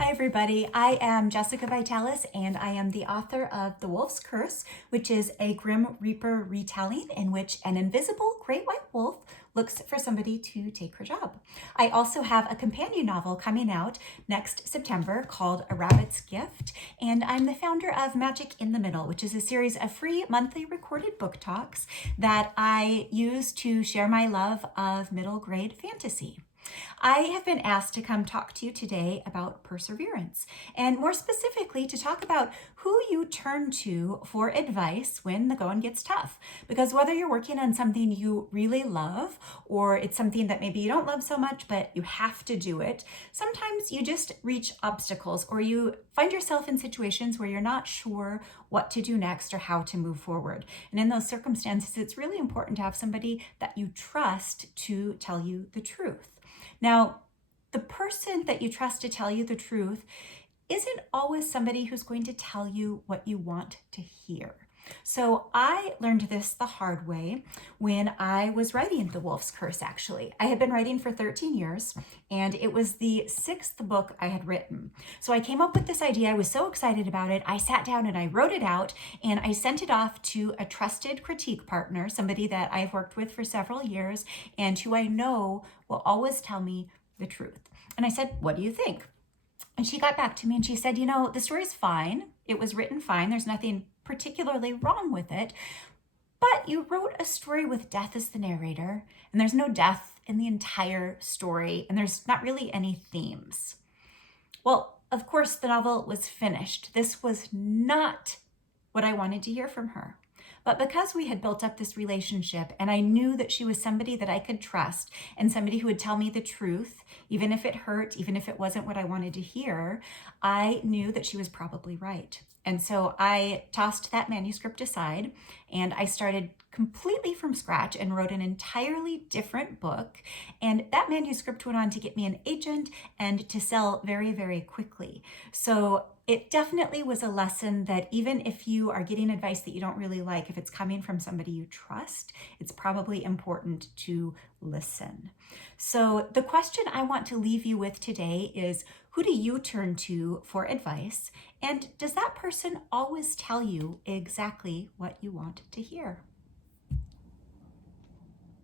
Hi everybody, I am Jessica Vitalis and I am the author of The Wolf's Curse, which is a Grim Reaper retelling in which an invisible great white wolf looks for somebody to take her job. I also have a companion novel coming out next September called A Rabbit's Gift, and I'm the founder of Magic in the Middle, which is a series of free monthly recorded book talks that I use to share my love of middle grade fantasy. I have been asked to come talk to you today about perseverance, and more specifically to talk about who you turn to for advice when the going gets tough. Because whether you're working on something you really love or it's something that maybe you don't love so much but you have to do it, sometimes you just reach obstacles or you find yourself in situations where you're not sure what to do next or how to move forward. And in those circumstances, it's really important to have somebody that you trust to tell you the truth. Now, the person that you trust to tell you the truth isn't always somebody who's going to tell you what you want to hear. So I learned this the hard way when I was writing The Wolf's Curse, actually. I had been writing for 13 years, and it was the 6th book I had written. So I came up with this idea. I was so excited about it. I sat down and I wrote it out, and I sent it off to a trusted critique partner, somebody that I've worked with for several years and who I know will always tell me the truth. And I said, "What do you think?" And she got back to me and she said, the story's fine. It was written fine. There's nothing particularly wrong with it. But you wrote a story with death as the narrator, and there's no death in the entire story, and there's not really any themes. Well, of course, the novel was finished. This was not what I wanted to hear from her. But because we had built up this relationship and I knew that she was somebody that I could trust and somebody who would tell me the truth, even if it hurt, even if it wasn't what I wanted to hear, I knew that she was probably right. And so I tossed that manuscript aside and I started completely from scratch and wrote an entirely different book. And that manuscript went on to get me an agent and to sell very, very quickly. So it definitely was a lesson that even if you are getting advice that you don't really like, if it's coming from somebody you trust, it's probably important to listen. So the question I want to leave you with today is, who do you turn to for advice? And does that person always tell you exactly what you want to hear?